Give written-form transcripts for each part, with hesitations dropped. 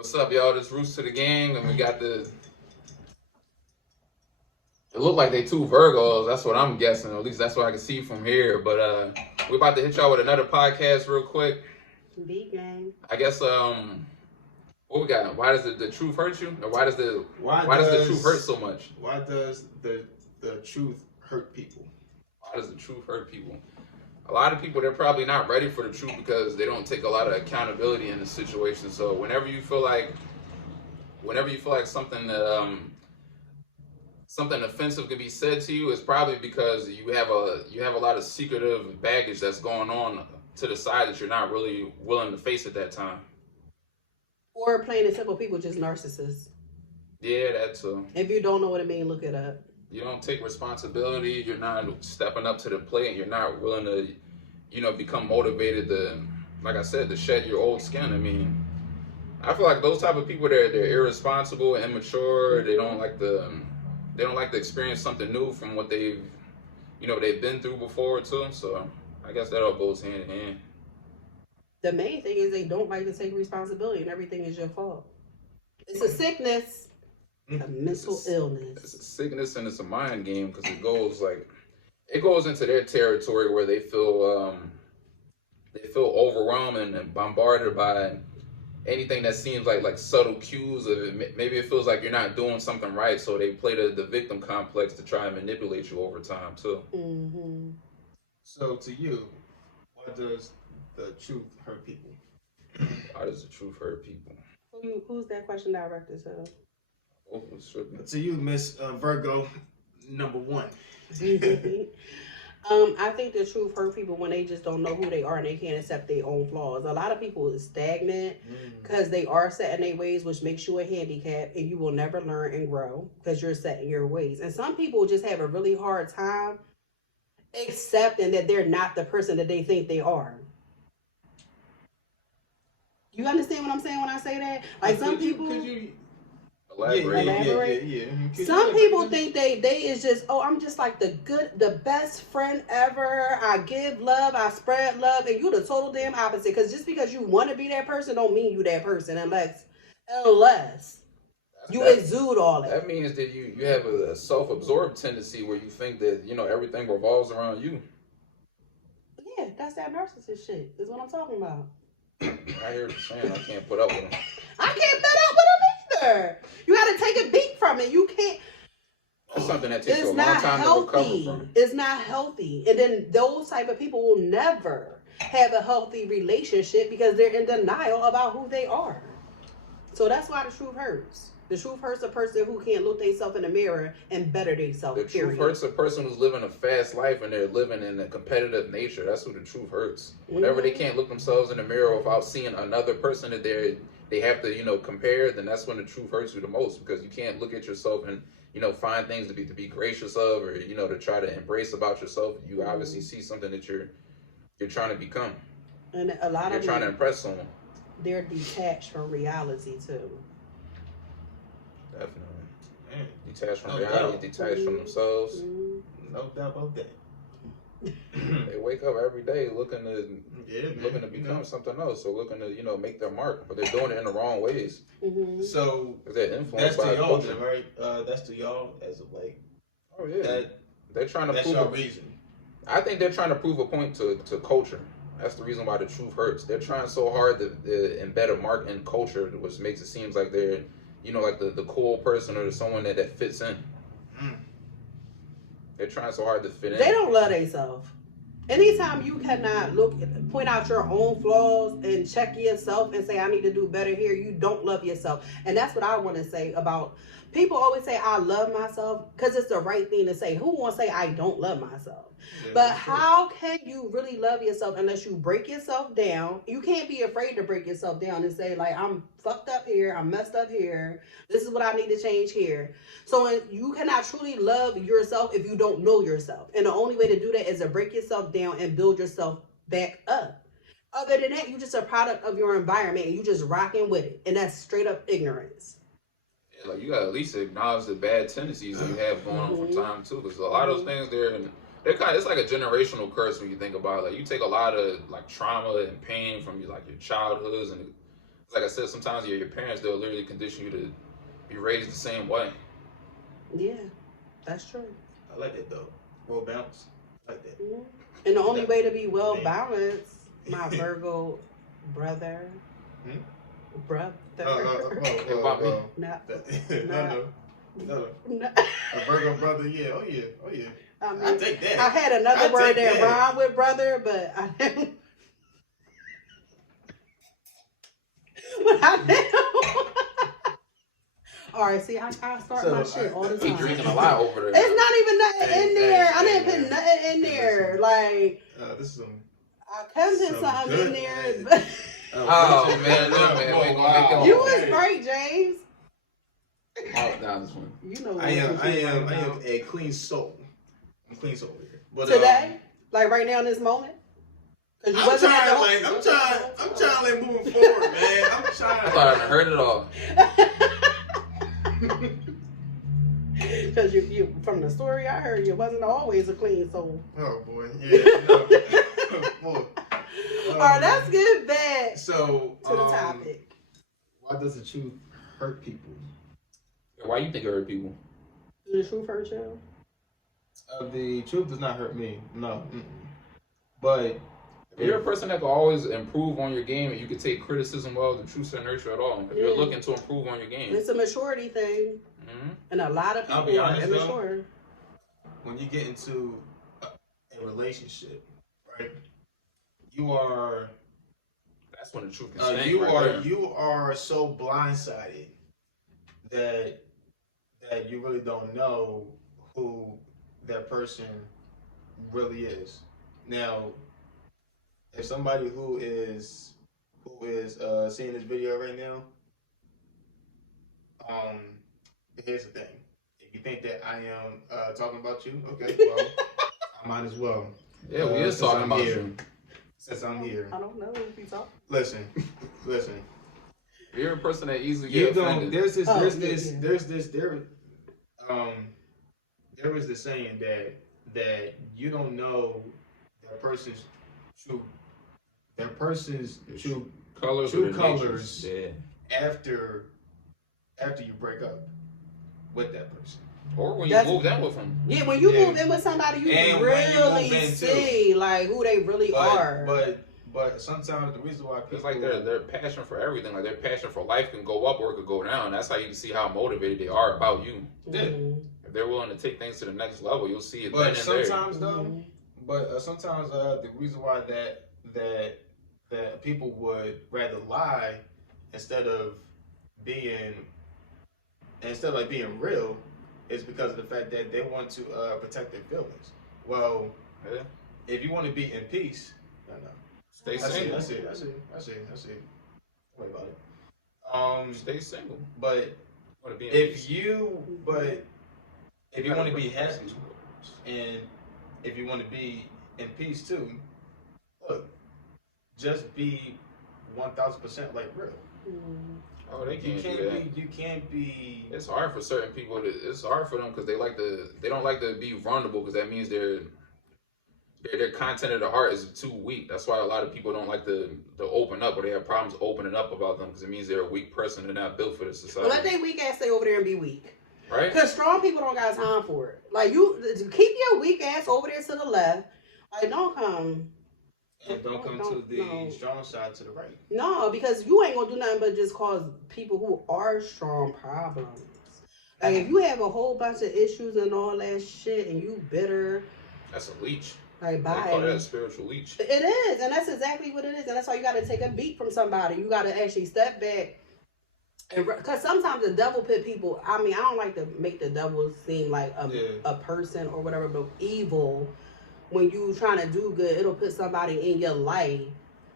What's up, y'all? This Roots to the Gang, and we got the. It looked like they two Virgos. That's what I'm guessing. At least that's what I can see from here. But we're about to hit y'all with another podcast real quick. Big gang. I guess what we got? Why does the truth hurt you, or why does the truth hurt so much? Why does the truth hurt people? Why does the truth hurt people? A lot of people, they're probably not ready for the truth because they don't take a lot of accountability in the situation. So whenever you feel like something something offensive can be said to you, it's probably because you have a lot of secretive baggage that's going on to the side that you're not really willing to face at that time. Or plain and simple, people just narcissists. Yeah, that too. If you don't know what it means, look it up. You don't take responsibility. You're not stepping up to the plate. You're not willing to, become motivated to, like I said, to shed your old skin. I mean, I feel like those type of people, they're irresponsible, immature. They don't like to experience something new from what they've been through before too. So I guess that all goes hand in hand. The main thing is they don't like to take responsibility, and everything is your fault. It's a sickness. A mental illness. It's a sickness and it's a mind game because it goes into their territory where they feel overwhelmed and bombarded by anything that seems like subtle cues of it. Maybe it feels like you're not doing something right, so they play the victim complex to try and manipulate you over time too. Mm-hmm. So to you, why does the truth hurt people? Why does the truth hurt people? Who's that question directed to? Oh, to you, Miss Virgo, number one. I think the truth hurt people when they just don't know who they are and they can't accept their own flaws. A lot of people is stagnant because they are set in their ways, which makes you a handicap, and you will never learn and grow because you're set in your ways. And some people just have a really hard time accepting that they're not the person that they think they are. You understand what I'm saying when I say that? Like some people. Could you elaborate? Yeah. Some people think they is just, I'm just like the best friend ever. I give love, I spread love, and you the total damn opposite. Because just because you want to be that person don't mean you that person unless you exude all that. That means that you have a self-absorbed tendency where you think that everything revolves around you. Yeah, that's that narcissist shit. Is what I'm talking about. I hear what you're saying. I can't put up with him. I can't put up with him either. You got to take a beat from it. You can't. That's something that takes a long time to recover from. It's not healthy. And then those type of people will never have a healthy relationship because they're in denial about who they are. So that's why the truth hurts. The truth hurts a person who can't look themselves in the mirror and better themselves. The truth hurts a person who's living a fast life and they're living in a competitive nature. That's who the truth hurts. Whenever they can't look themselves in the mirror without seeing another person that they have to compare, then that's when the truth hurts you the most, because you can't look at yourself and find things to be gracious of, or to try to embrace about yourself. You obviously see something that you're trying to become, and a lot you're of trying to impress someone. They're detached from reality too. Definitely. Detached from reality, detached from themselves. No doubt about that. They wake up every day looking to become something else, or looking to make their mark, but they're doing it in the wrong ways. Mm-hmm. So they're influenced that's by to y'all, culture, right? That's to y'all as of like. Oh yeah. They're trying to that's prove your reason. I think they're trying to prove a point to culture. That's the reason why the truth hurts. They're trying so hard to embed a mark in culture, which makes it seem like they're like the cool person or someone that fits in. They're trying so hard to fit in. They don't love themselves. Anytime you cannot point out your own flaws and check yourself and say, I need to do better here, you don't love yourself. And that's what I want to say about people always say, I love myself, because it's the right thing to say. Who wants to say, I don't love myself? Yeah, but how can you really love yourself unless you break yourself down? You can't be afraid to break yourself down and say, like, I'm fucked up here, I'm messed up here, this is what I need to change here. So you cannot truly love yourself if you don't know yourself. And the only way to do that is to break yourself down and build yourself back up. Other than that, you're just a product of your environment and you just rocking with it. And that's straight up ignorance. Yeah, like you gotta at least acknowledge the bad tendencies that you have going on from time too. Because a lot of those things, they're kind of, it's like a generational curse when you think about it. Like you take a lot of like trauma and pain from your childhoods and like I said, sometimes your parents, they'll literally condition you to be raised the same way. Yeah, that's true. I like that though. Well balanced. I like that. Mhm. And the only way to be well balanced, my Virgo brother, brother. About me. Not, No. not, A Virgo brother, yeah. Oh yeah. I mean, I take that. I had another I word take that that. rhymed with brother, but I didn't. But I didn't. All right, see, I start my shit all the He time. drinking a lot over there. It's not even nothing in there. I didn't hey, put nothing in there. Like, This is some. I come to Some something good- in there. But Oh, man, look, man, we ain't gonna make it you home. was great, James. Mark down this one. You know what I am right now. a clean soul. I'm a clean soul here. But Today, like right now in this moment. Cause you I'm wasn't trying, at the like, I'm trying, like, moving forward, man. I'm trying. I thought I heard it all. Because you from the story I heard, you wasn't always a clean soul. Oh boy, yeah. No. Boy. All right, let's get back So to the topic. why does the truth hurt people? Why you think it hurt people? Do the truth hurt you? The truth does not hurt me. No. But If you're a person that can always improve on your game and you can take criticism well, the truth doesn't hurt you at all. If you're Yeah. looking to improve on your game. It's a maturity thing, and a lot of I'll people be are honest, though. immature. when you get into a relationship, right? You are That's when the truth can stink you right are there. you are so blindsided that you really don't know who that person really is. Now, if somebody who is seeing this video right now, here's the thing. If you think that I am talking about you, okay, well, I might as well. Yeah, we is since talking I'm about here. you. Since I'm here. I don't know if he's talking. Listen. If you're a person that easily You get don't. offended. There is this saying that you don't know that person's true colors, true or the colors. natures. Yeah. after you break up with that person. Or when That's- you move in with them. Yeah, when you Yeah. move in with somebody, you And when you really move in, too. see like who they really are. But sometimes the reason why people It's like their passion for everything, like their passion for life can go up or it could go down. That's how you can see how motivated they are about you. Mhm. If they're willing to take things to the next level, you'll see it then But and there. sometimes though, Mhm. sometimes the reason why that people would rather lie instead of being real is because of the fact that they want to protect their feelings. Well, Yeah. if you want to be in peace, no. Stay I see. single. Don't worry about it. Stay single. But Want to be in if peace. you want to be happy Two and if you want to be in peace too, look, just be 1,000% like real. Mhm. Oh, they You can't do that. can't be. It's hard for certain people. It's hard for them because they don't like to be vulnerable because that means their content of the heart is too weak. That's why a lot of people don't like to open up or they have problems opening up about them because it means they're a weak person. They're not built for this society. Well, let they weak ass stay over there and be weak. Right? Because strong people don't got time for it. Like, you keep your weak ass over there to the left. Like, don't come. And don't come to the No. strong side to the right. No, because you ain't gonna do nothing but just cause people who are strong problems. Like, if you have a whole bunch of issues and all that shit and you bitter, That's a leech. like, They call that bye. a spiritual leech. It is, and that's exactly what it is. And that's why you gotta take a beat from somebody. You gotta actually step back. And because sometimes the devil put people, I mean, I don't like to make the devil seem like a person or whatever, but evil. When you trying to do good, it'll put somebody in your life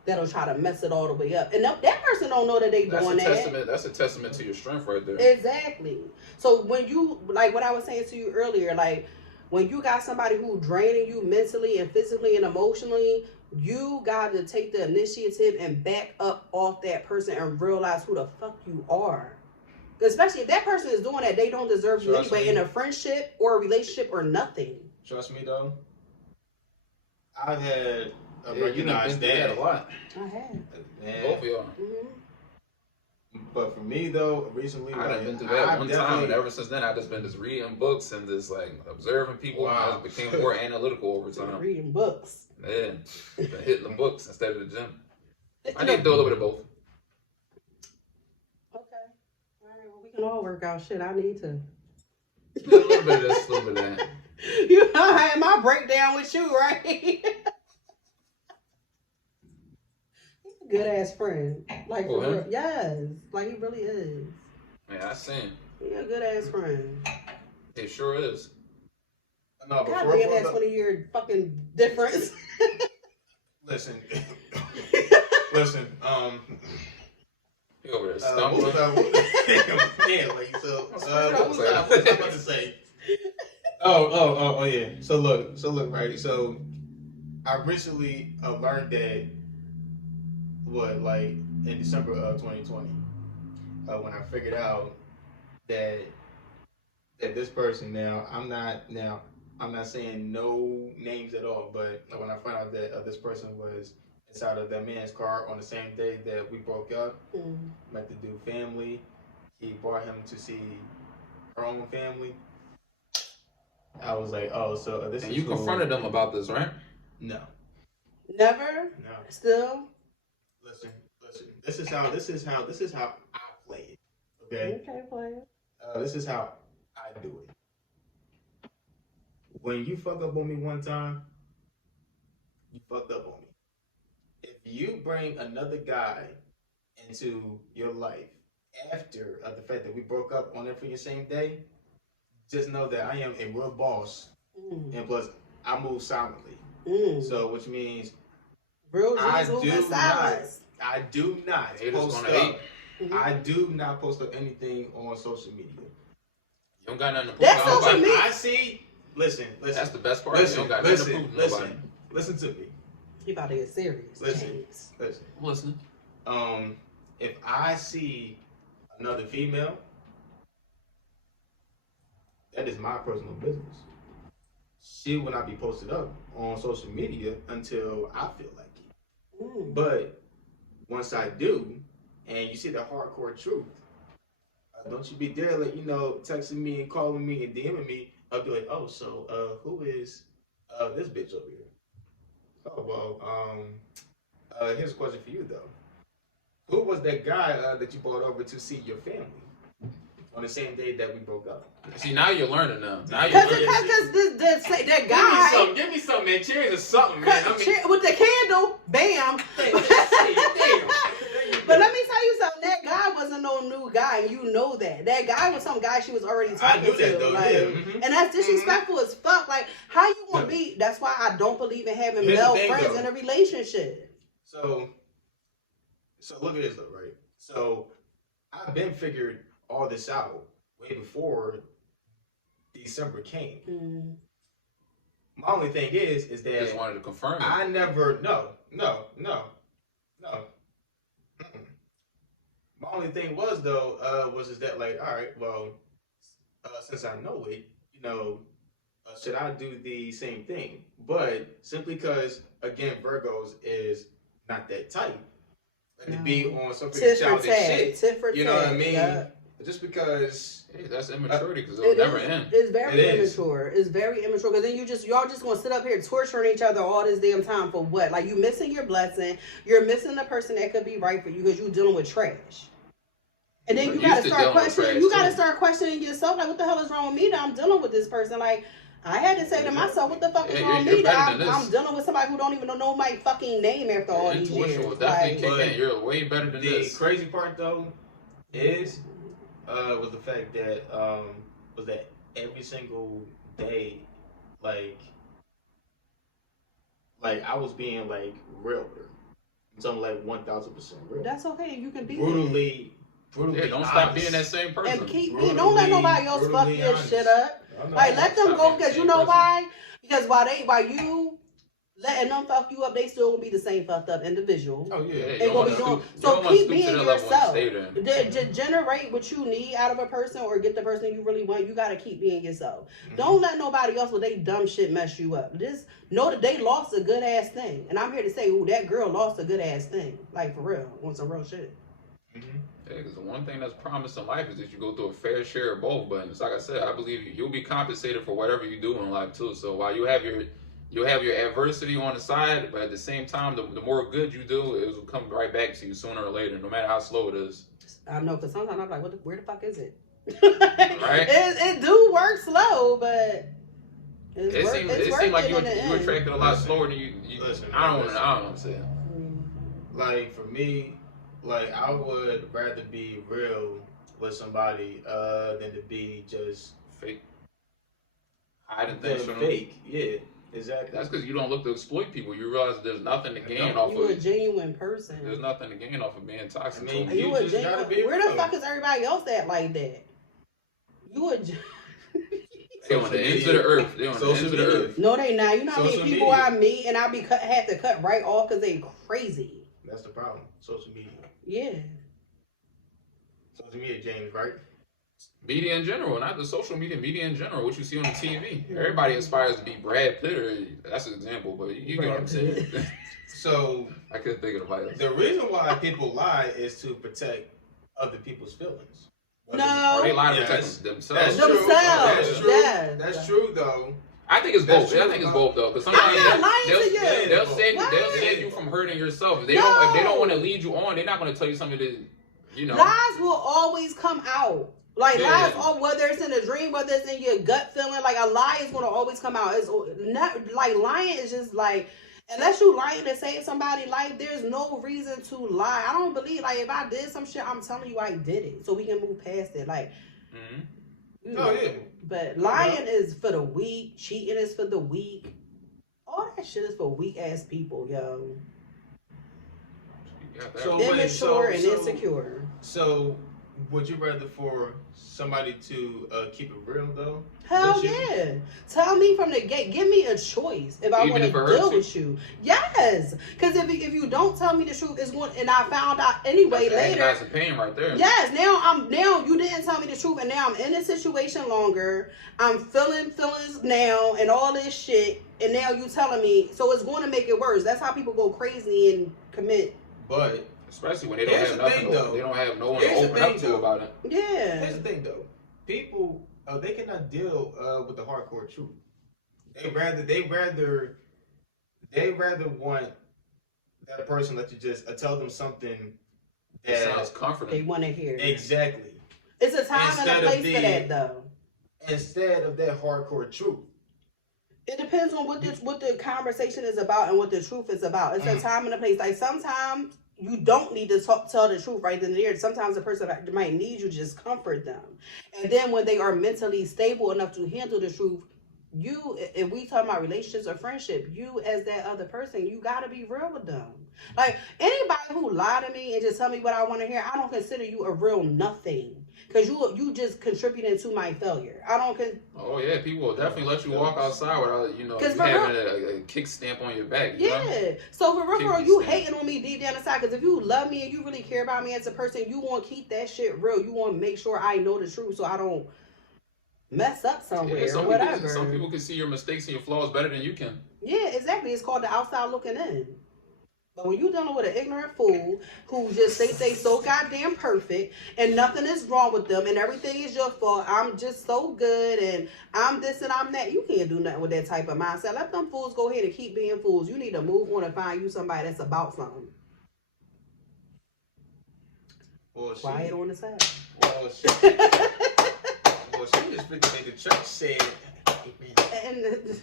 that'll try to mess it all the way up. And that person don't know that they doing that. That's a testament to your strength right there. Exactly. So when you, like what I was saying to you earlier, like when you got somebody who draining you mentally and physically and emotionally, you got to take the initiative and back up off that person and realize who the fuck you are. Especially if that person is doing that, they don't deserve you Trust anyway me. in a friendship or a relationship or nothing. Trust me though, I've had a Yeah, you done recognized been through that dad. a lot. I have. Man, Both of y'all. Mm-hmm. But for me though, recently, I done like, been through that I've one time, and ever since then, I just been just reading books and just like observing people. Wow. And I just became more analytical over time. Reading books. Yeah, been hitting the books instead of the gym. I need to do a little bit of both. Okay. All right. Well, we can all work out. Shit, I need to. A little bit of this, a little bit of that. You know, I had my breakdown with you, right? He's a good ass friend. Like, Oh, for him? real. Yes. Like, he really is. Man, I seen. He a good ass friend. It sure is. No, but God for damn real, that though, 20-year fucking difference. listen, listen. He over there What stumbling. was I? Man, like so. What was I about to say? Oh, yeah. So look, right. So I recently learned that in December of 2020, when I figured out that this person I'm not saying no names at all, but when I found out that this person was inside of that man's car on the same day that we broke up, met the dude family, he brought him to see her own family. I was like, oh, so this And is you confronted them about this, right? No. Never? No. Still? Listen. This is how I play it. Okay? Okay, player. This is how I do it. When you fuck up on me one time, you fucked up on me. If you bring another guy into your life after the fact that we broke up on that freaking same day, just know that I am a real boss. And plus, I move silently. So, which means Real G's move in silence. I do not Haters post gonna up. hate. I do not post up anything on social media. You don't got nothing to prove That's to social nobody. media. I see. Listen. That's the best part. Listen, You don't got nothing to prove to nobody. listen to me. You about to get serious. Listen. James. Listen. I'm listening. If I see another female, that is my personal business. She will not be posted up on social media until I feel like it. But once I do, and you see the hardcore truth, don't you be there, like, texting me and calling me and DMing me. I'll be like, oh, so who is this bitch over here? Oh, well, here's a question for you though. Who was that guy that you brought over to see your family on the same day that we broke up? See, now you're learning now. Now you're learning. Because that guy. Give me some, man. Cheers or something, man. With the candle, bam. But let me tell you something. That guy wasn't no new guy. You know that. That guy was some guy she was already talking to. I knew that though. Like, Yeah. And that's disrespectful as fuck. Like, how you gonna be? That's why I don't believe in having Here's male the thing, friends though. in a relationship. So look at this though, right? So I've been figured all this out way before December came. My only thing is You that just wanted to confirm it. I never no. My only thing was though, was that like, all right, well, since I know it, should I do the same thing? But simply because again, Virgos is not that type. Like to be on some Tit for childish tat. shit. Tit for You know what I tat, mean? yeah. Just because. Hey, that's immaturity because it'll never end. It's very It is. immature. It's very immature because then y'all just gonna sit up here torturing each other all this damn time for what? Like you missing your blessing. You're missing the person that could be right for you because you dealing with trash. And then you Used gotta to start dealing with questioning. trash, You gotta too. start questioning yourself. Like, what the hell is wrong with me that I'm dealing with this person? Like, I had to say to myself, what the fuck is Yeah, wrong with you're me better that than this. I'm dealing with somebody who don't even know my fucking name after all these Intuition years. will definitely Like, kick in. You're way better than The this. crazy part though is was the fact that every single day, like I was being like real with her. Something like 1,000% real. that's okay. You can be brutally Yeah, don't honest. stop being that same person. and keep me. Don't let nobody else fuck brutally your honest. shit up. I'm not Like, let them stop go being the because you same know person. why? Because while you letting them fuck you up, they still gonna be the same fucked up individual. Oh yeah. Yeah, Ain't you gonna be don't doing. wanna stoop- you So don't wanna keep stoop to being the level and yourself. stay there. Generate what you need out of a person or get the person you really want. You gotta keep being yourself. Mhm. Don't let nobody else with they dumb shit mess you up. Just know that they lost a good ass thing, and I'm here to say, ooh, that girl lost a good ass thing. Like for real, on some real shit. Mhm. Yeah, because the one thing that's promised in life is that you go through a fair share of both. But it's like I said, I believe you'll be compensated for whatever you do in life too. So while you have your adversity on the side, but at the same time, the more good you do, it will come right back to you sooner or later, no matter how slow it is. I know, because sometimes I'm like, where the fuck is it? Right? It do work slow, but It seemed like you attracted a lot slower than you. Listen, I don't know what I'm saying. Like for me, like I would rather be real with somebody than to be just Fake. Hiding things from them. fake. Yeah, exactly. That's because you don't look to exploit people. You realize there's nothing to gain off You of a it. genuine person. There's nothing to gain off of being toxic. I mean, to You You a just genuine. gotta be Where the real. fuck is everybody else at like that? You a. They on the ends of the earth. They on the ends of the earth. No, they not. You know how many Social people media. I meet and I had to cut right off because they crazy. That's the problem. Social media. Yeah. Social media, James, right? Media in general, not the social media, media in general, what you see on the TV. Everybody aspires to be Brad Pitt, or that's an example, but you get what I'm saying. So I couldn't think of nobody else. the reason why people lie is to protect other people's feelings. No. Or they lie to Yes. protect themselves. That's true. Themselves. That's true. Yes. That's true, though. I think it's That's both. I true. think it's both though, because sometimes I'm not lying to you. they'll What? save you from hurting yourself. If they No. don't want to lead you on, they're not going to tell you something that you know. Lies will always come out. Like Yeah. lies, whether it's in a dream, whether it's in your gut feeling, like a lie is gonna always come out. It's not like lying is just like, unless you lying to save somebody's life, there's no reason to lie. I don't believe like if I did some shit, I'm telling you I did it, so we can move past it. Like, Mhm. you know. Oh, yeah. But lying is for the weak. Cheating is for the weak. All that shit is for weak ass people, yo. You got that. So- wait, Immature and so- insecure. So, would you rather for somebody to keep it real, though? Hell With you? yeah. Tell me from the gate. Give me a choice if I Even want to if it hurts deal you? with you. Yes. Because if you don't tell me the truth, it's going, and I found out anyway That's later. agonizing pain right there. Yes, now you didn't tell me the truth, and now I'm in this situation longer. I'm feeling feelings now and all this shit, and now you telling me, so it's going to make it worse. That's how people go crazy and commit. But Especially when they don't Here's have the nothing. thing, though. They don't have no one to Here's the open up thing, to though. about it. Yeah. here's the thing, though. People, they cannot deal with the hardcore truth. They rather want that person that you just tell them something It sounds that They comforting. want to hear. exactly It's a time and a Instead of place the- for that, though. instead of that hardcore truth. It depends on what the conversation is about and what the truth is about. It's a time and a place. Like sometimes you don't need to tell the truth right then and there. Sometimes the person might need you to just comfort them. And then when they are mentally stable enough to handle the truth, you, if we talk about relationships or friendship, you as that other person, you gotta be real with them. Like anybody who lie to me and just tell me what I want to hear, I don't consider you a real nothing. Cause you just contributing to my failure. I don't. Oh yeah, people will definitely let you walk outside without you 'Cause for having a kick stamp on your back. You know? Yeah. So for real, Keep you it hating on me deep down inside. Because if you love me and you really care about me as a person, you want to keep that shit real. You want to make sure I know the truth so I don't mess up somewhere Yeah, or whatever. some people can see your mistakes and your flaws better than you can. Yeah, exactly. It's called the outside looking in. But when you dealing with an ignorant fool who just think they so goddamn perfect and nothing is wrong with them and everything is your fault, I'm just so good and I'm this and I'm that, you can't do nothing with that type of mindset. Let them fools go ahead and keep being fools. You need to move on and find you somebody that's about something. Well, Quiet on the side. Well, she just freaking made the church say it. And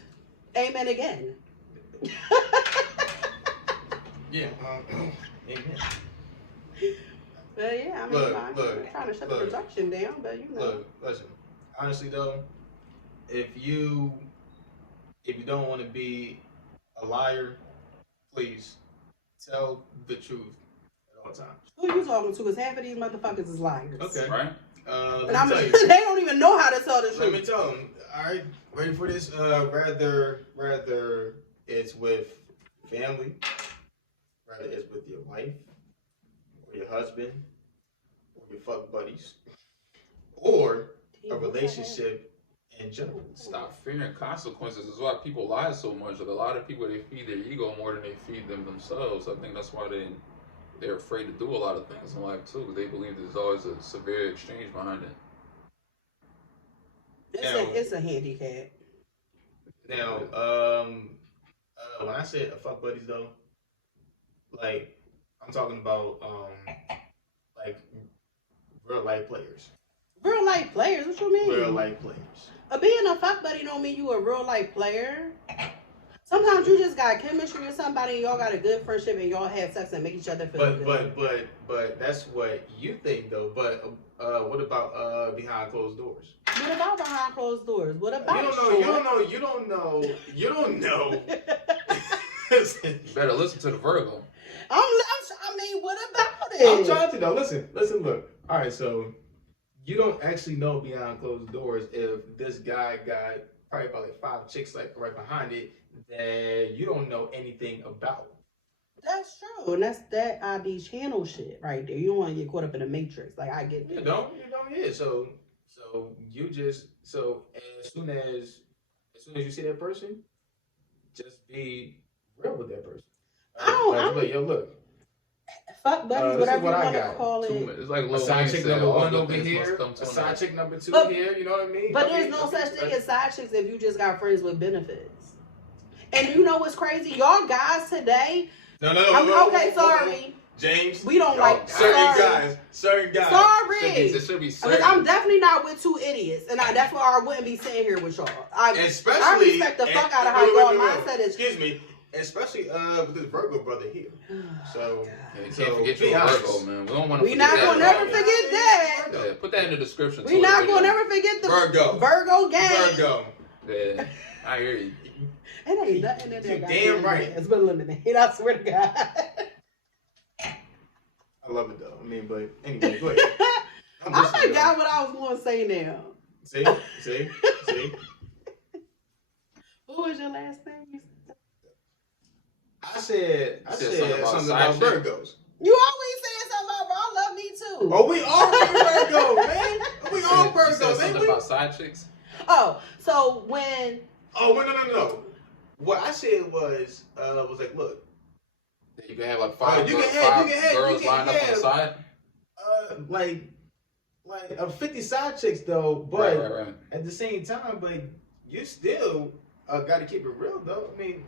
amen again. Yeah. Amen. But yeah, I mean, Look, I'm look, trying to shut the look. production down, but you know. Look, listen. Honestly, though, if you don't want to be a liar, please tell the truth at all times. Who you talking to? Because half of these motherfuckers is liars. Okay. Right? And Let me tell you. they don't even know how to tell the Let me truth. tell them. All right, ready for this? Rather it's with family, rather it's with your wife, or your husband, or your fuck buddies, or a relationship in general. Stop fearing consequences. Is why people lie so much. Like a lot of people, they feed their ego more than they feed them themselves. I think that's why they they're afraid to do a lot of things in life too, because they believe there's always a severe exchange behind it. It's a handicap. Now, when I said fuck buddies though, like I'm talking about like real life players. Real life players? What you mean? Real life players. Being a fuck buddy don't mean you a real life player. Sometimes you just got chemistry with somebody and y'all got a good friendship and y'all have sex and make each other feel good. But that's what you think though. But what about behind closed doors? What about behind closed doors? What about You don't know. You better listen to the Virgo. I mean, what about it? I'm trying to though. Listen, look. All right, so you don't actually know behind closed doors if this guy got probably about like 5 chicks like right behind it that you don't know anything about. That's true, and that's that ID channel shit right there. You don't want to get caught up in the matrix. Like I get that. You don't. Yeah. So you just as soon as you see that person, just be real with that person. Look. Fuck buddies, whatever you want to call it. It's like a side chick number 1 over here, a side chick number 2 here. You know what I mean? But there's no such thing as side chicks if you just got friends with benefits. And you know what's crazy? Y'all guys today. No. Okay, sorry. James. We don't like certain guys. Sorry. It should be certain. I'm definitely not with 2 idiots, and that's why I wouldn't be sitting here with y'all. I respect the fuck out of how y'all mindset is. Excuse me. Especially with this Virgo brother here. So you can't forget your Virgo, man. We don't want to. We not gonna never forget that. Yeah, put that in the description. We not gonna never forget the Virgo gang. Virgo. Yeah, I hear you. It ain't nothing in there. You damn right. It's been eliminated. I swear to God. I love it though. I mean, but anyway, go ahead. I forgot what I was going to say now. See. What was your last name? I said something about Virgos. You always saying something about Virgo. I love me too. Oh, we all Virgo, man. We all Virgo. Said something about side chicks. Oh, so when? Oh, no. What I said was like, look. You can have like five girls lined up on the side. Like 50 side chicks though, but right. At the same time, but you still got to keep it real though. I mean,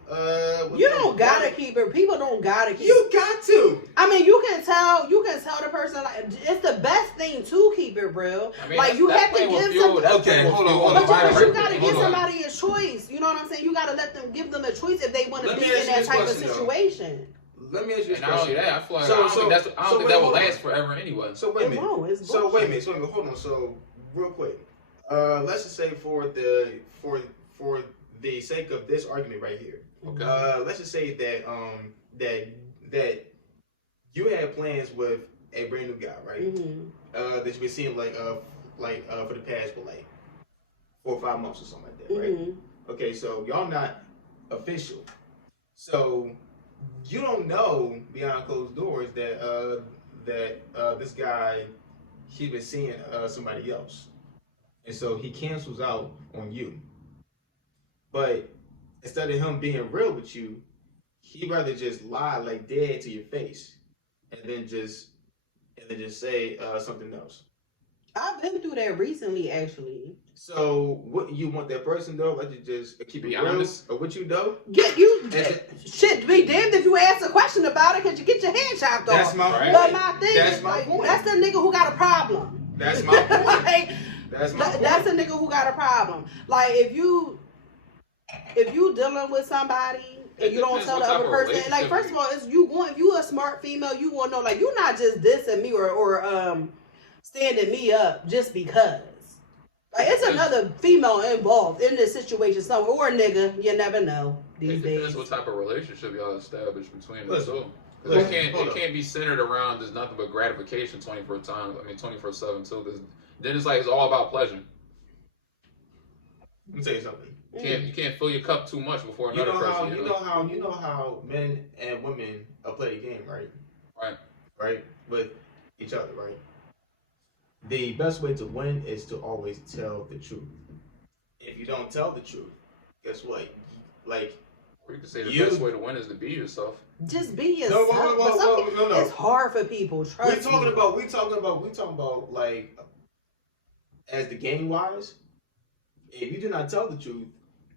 you don't gotta keep it. People don't gotta keep. You got to. I mean, you can tell the person like it's the best thing to keep it real. I mean, like you have to give somebody. Okay, hold on. But you gotta give somebody a choice. You know what I'm saying? You gotta give them a choice if they want to be in that type of situation. Let me ask you a question. And not only that, I feel like I don't think that will last forever anyway. So wait a minute. Wait a minute. Hold on. So real quick, let's just say for the sake of this argument right here, okay. Let's just say that that you had plans with a brand new guy, right? That you've been seeing for the past 4 or 5 months or something like that, right? Okay, so y'all not official, so you don't know behind closed doors that this guy he's been seeing somebody else, and so he cancels out on you. But instead of him being real with you, he'd rather just lie like dead to your face, and then just say something else. I've been through that recently, actually. So, what you want that person though? Let you just keep it real, honest. or what you though? Shit, be damned if you ask a question about it, cause you get your head chopped off. That's my point. But my thing That's is, my point. That's the nigga who got a problem. That's my point. That's my point. That's a nigga who got a problem. Like if you dealing with somebody and you don't tell the other person, like first of all, if you a smart female, you want to know like you're not just dissing me or standing me up just because. Like it's another female involved in this situation somewhere, or a nigga. You never know these days. Depends what type of relationship y'all establish between the two. Listen, It can't be centered around there's nothing but gratification 24/7 too. Because then it's like it's all about pleasure. Let me tell you something. You can't fill your cup too much before another person. You know how men and women play the game, right? Right, with each other, right? The best way to win is to always tell the truth. If you don't tell the truth, guess what? Like Or you could say the You- best way to win is to be yourself. Just be yourself. But some people, no. it's hard for people. Trust We talking me. about like as the game wise. If you do not tell the truth,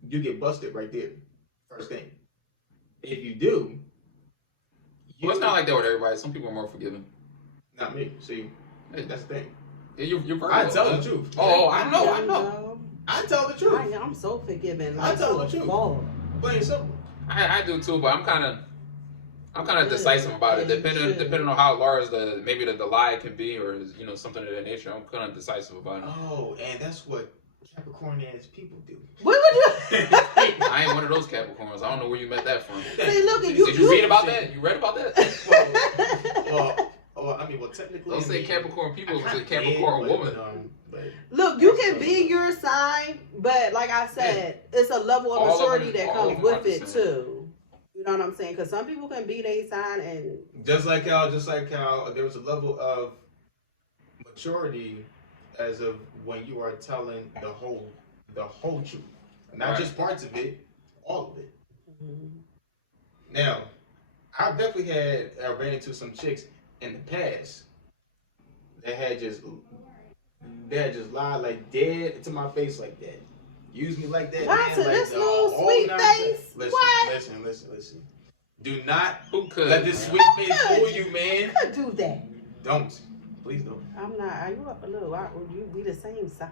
you get busted right there. First thing. If you do, Well, it's not like that with everybody. Some people are more forgiving. not me. See, that's the thing. Yeah, you're Virgo, I tell man. the truth. Oh, I know. I tell the truth. I'm so forgiving. I tell the truth. Lord. Plain and simple. I do too, but I'm kind of decisive about it. Depending on how large the lie can be, or something of that nature. I'm kind of decisive about it. Oh, and that's what Capricorn ass people do. What would you? I ain't one of those Capricorns. I don't know where you met that from. See, look at you. Did you read about that? You read about that? Well, technically. Don't say Capricorn people. It's a I Capricorn did, woman. but Look, you can be your sign, but like I said, it's a level of All of maturity them- that all comes of them are with the it same. too. You know what I'm saying? Because some people can be their sign and just like how there was a level of maturity as of when you are telling the whole truth, not Right. just parts of it, all of it. Now, I've definitely ran into some chicks in the past that had just lied like dead to my face like that. Use me like that. Why man, to like this the little whole sweet nine- face? Listen, What? listen. Do not Who could? let this sweet face fool you, man. could do that. Don't. Please don't. I'm not. Are you a little? We the same sign.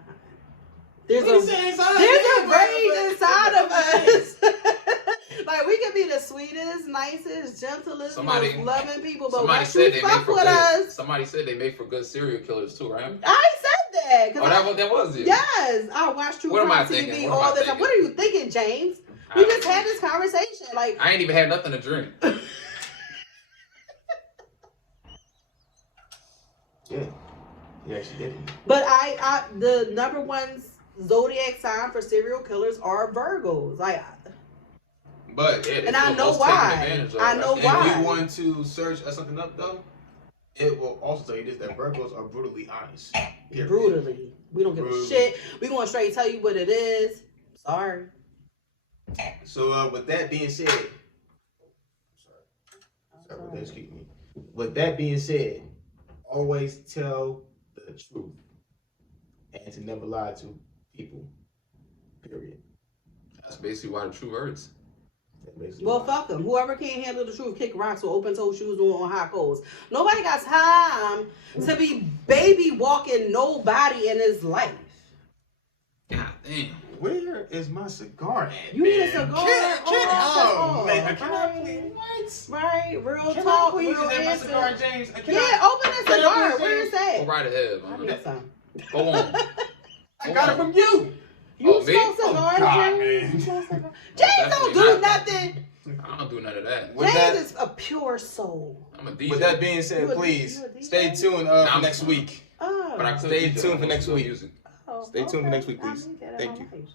We There's the same sign, there's a yeah, range but- inside of us. Like we can be the sweetest, nicest, gentlest, Somebody- most loving people, but Somebody once said you they make fuck for with good. us, Somebody said they make for good serial killers too, right? I said that. 'Cause Oh, that was it. Yes, I watch True What am I Crime thinking? TV What am I all the time. thinking? What are you thinking, James? I We don't just know. had this conversation. Like, I ain't even had nothing to drink. Yeah. Yeah, she did it. but I the number one zodiac sign for serial killers are Virgos. Like, But Yeah, they And I feel know most taken why. advantage of. I know That's- why. if you want to search something up though, it will also tell you this, that Virgos are brutally honest. Period. brutally, we don't give a Brutally. shit. We gonna straight tell you what it is. Sorry. So with that being said, excuse me. With that being said, always tell the truth and to never lie to people. Period. That's basically why the truth hurts. That's basically Well, why. fuck them. Whoever can't handle the truth, kick rocks with open toe shoes on hot coals. Nobody got time to be baby walking nobody in his life. God damn. Where is my cigar at? You need a man? cigar? Oh, man. Can I right. please? What? Right, real Can talk, I please real have my answer. cigar, James? Can Yeah, open the Can I cigar. please, What did it James? say? Go right ahead, I man. need some. Go on. I got it from you. You Oh, me? smoke cigars, God, James? man. You smoke cigars? James don't Definitely do not. nothing. I don't do none of that. With James that- is a pure soul. I'm a DJ. With that being said, You a- please you a DJ? stay tuned Nah, for I'm- next week. Oh. But I could Stay DJ, tuned I for next still week. music. Oh, Stay tuned for next week, I please. need that in Thank my you. life.